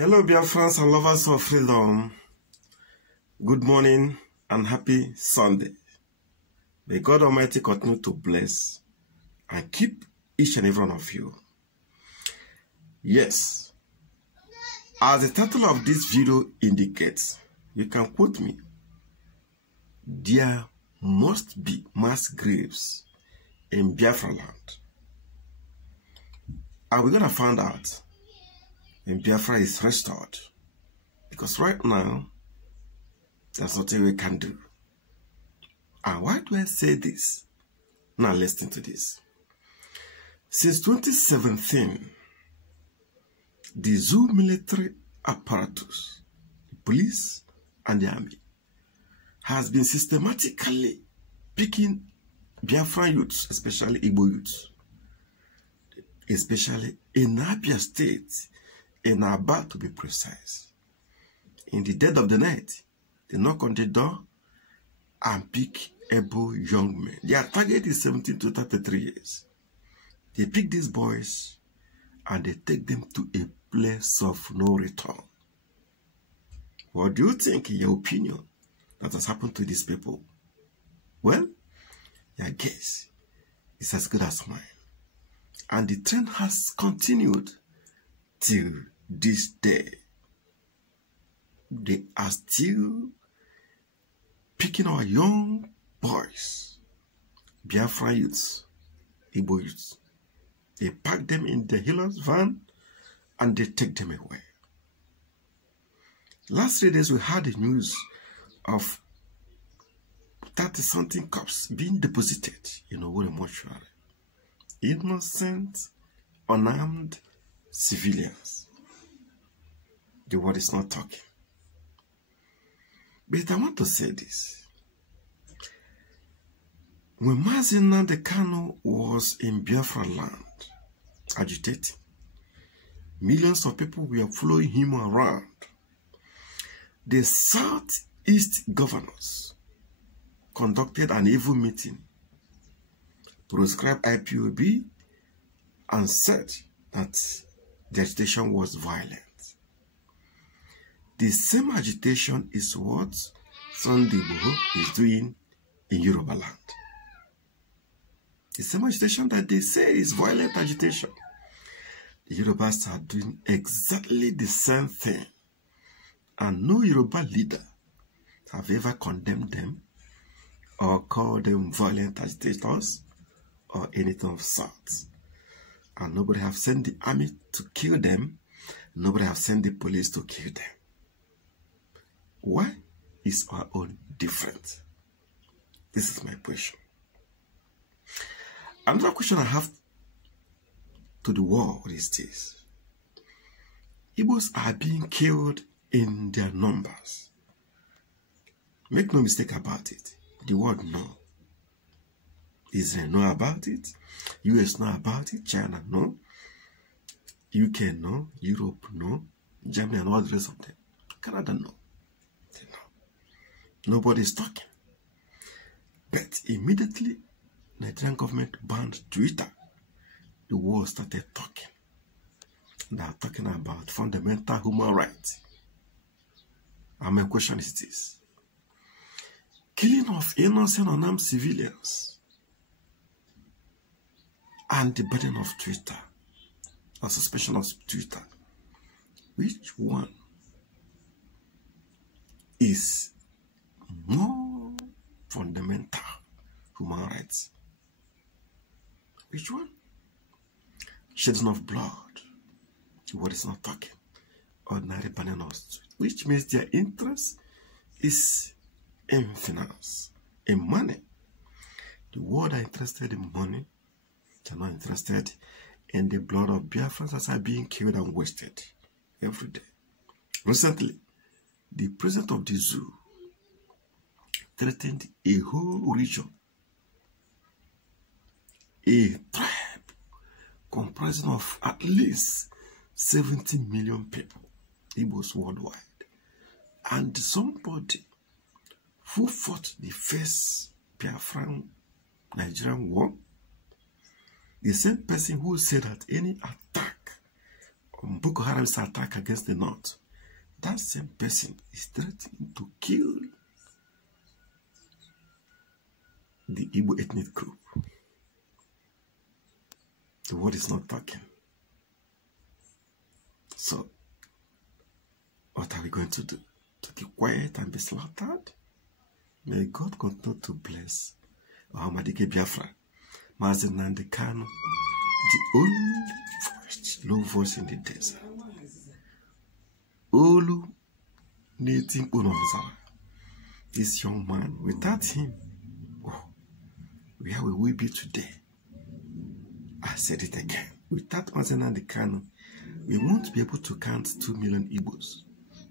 Hello, dear friends and lovers of freedom. Good morning and happy Sunday. May God Almighty continue to bless and keep each and every one of you. Yes, as the title of this video indicates, you can quote me. There must be mass graves in Biafra land. And we're going to find out when Biafra is restored. Because right now, there's nothing we can do. And why do I say this? Now listen to this. Since 2017, the zoo military apparatus, the police and the army, has been systematically picking Biafran youths, especially Igbo youths, especially in Abia State, in Aba to be precise. In the dead of the night, they knock on the door and pick able young men. Their target is 17 to 33 years. They pick these boys and they take them to a place of no return. What do you think, in your opinion, that has happened to these people? Well, your guess is as good as mine. And the trend has continued till this day. They are still picking our young boys, Biafra youths, Igbo youths. They pack them in the healer's van and they take them away. Last 3 days we had the news of 30-something cops being deposited in Owerri mortuary. Innocent, unarmed civilians. The word is not talking. But I want to say this. When Mazi Nnamdi Kanu was in Biafra land, agitating, millions of people were following him around. The Southeast governors conducted an evil meeting, proscribed IPOB, and said that the agitation was violent. The same agitation is what Sunday Igboho is doing in Yoruba land. The same agitation that they say is violent agitation. The Yorubas are doing exactly the same thing. And no Yoruba leader have ever condemned them or called them violent agitators or anything of sorts. And nobody have sent the army to kill them. Nobody have sent the police to kill them. Why is our own different? This is my question. Another question I have to the world is this. Igbos are being killed in their numbers. Make no mistake about it. The world know. Israel know about it. US know about it. China know. UK know. Europe know. Germany and all the rest of them. Canada know. They know. Nobody is talking. But immediately, Nigerian government banned Twitter. The world started talking. They are talking about fundamental human rights. And my question is this. Killing of innocent unarmed civilians and the burden of Twitter, or suspension of Twitter, which one is more fundamental human rights? Which one? Shedding of blood, what is not talking, ordinary burden of Twitter, which means their interest is in finance, in money. The world are interested in money. They are not interested in the blood of Biafrans that are being killed and wasted every day. Recently, the president of the zoo threatened a whole region, a tribe comprising of at least 70 million people, Igbos worldwide, and somebody who fought the first Biafran Nigerian war, the same person who said that any attack Boko Haram's attack against the north, that same person is threatening to kill the Igbo ethnic group. The word is not talking. So, what are we going to do? To keep quiet and be slaughtered? May God continue to bless Ahmadike Biafra, Mazi Nnamdi Kanu, the only voice, low voice in the desert. Olu Netim Unozara, this young man, without him, oh, where will we be today? I said it again. Without Mazi Nnamdi Kanu, we won't be able to count 2 million Igbos.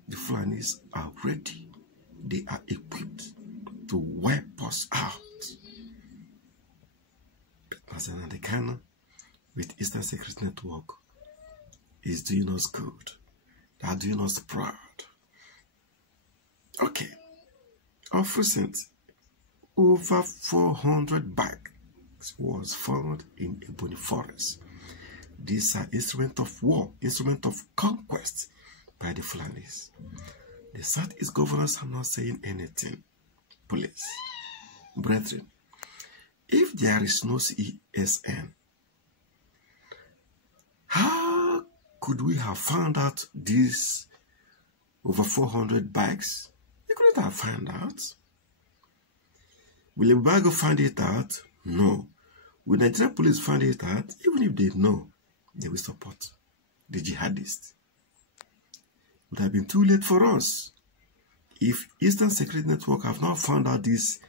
The Fulanis are ready. They are equipped to wipe us out. But Mazi Nnamdi Kanu, with Eastern Secret Network, is doing us good. They are doing us proud. Okay. Of recent, over 400 bags was found in Ebony Forest. These are instruments of war, instruments of conquest by the Fulanis. The Southeast governors are not saying anything. Police, brethren, if there is no CSN, how could we have found out these over 400 bags? We couldn't have found out. Will Ebubago find it out? No. Will Nigerian police find it out? Even if they know, they will support the jihadists. It would have been too late for us. If Eastern Secret Network have not found out these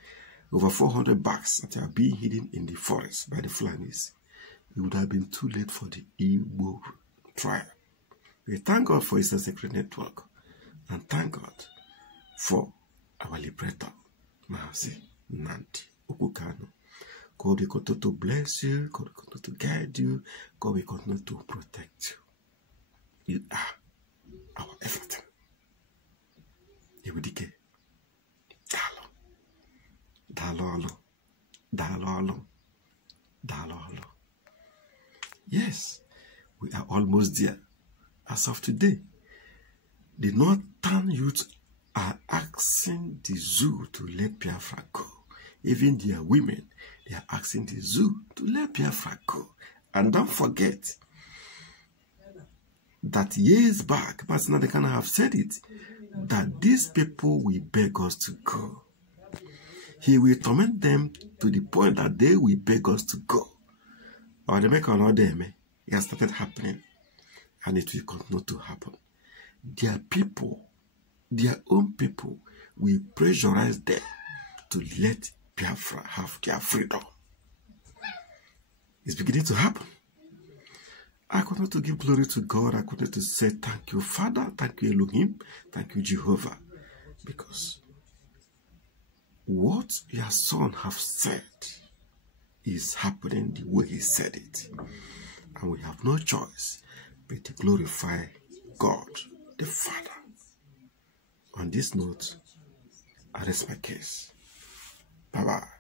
over 400 bags that are being hidden in the forest by the Fulanis, it would have been too late for the Igbo tribe. We thank God for Eastern Secret Network and thank God for our liberator, Mazi Nnamdi Kanu. God will continue to bless you, God will continue to guide you, God will continue to protect you. You are our everything. Ebudike, Dalo. Yes, we are almost there. As of today, the northern youth are asking the zoo to let Biafra go. Even their women, they are asking the zoo to let Biafra go. And don't forget that years back, Mazi Nnamdi Kanu have said it, that these people will beg us to go. He will torment them to the point that they will beg us to go. Or they make another day, it has started happening. And it will continue to happen. Their people, their own people, will pressurize them to let Biafra have their freedom. It's beginning to happen. I continue to give glory to God. I continue to say thank you, Father. Thank you, Elohim. Thank you, Jehovah. Because what your son have said is happening the way he said it. And we have no choice but to glorify God, the Father. On this note, I rest my case. Bye-bye.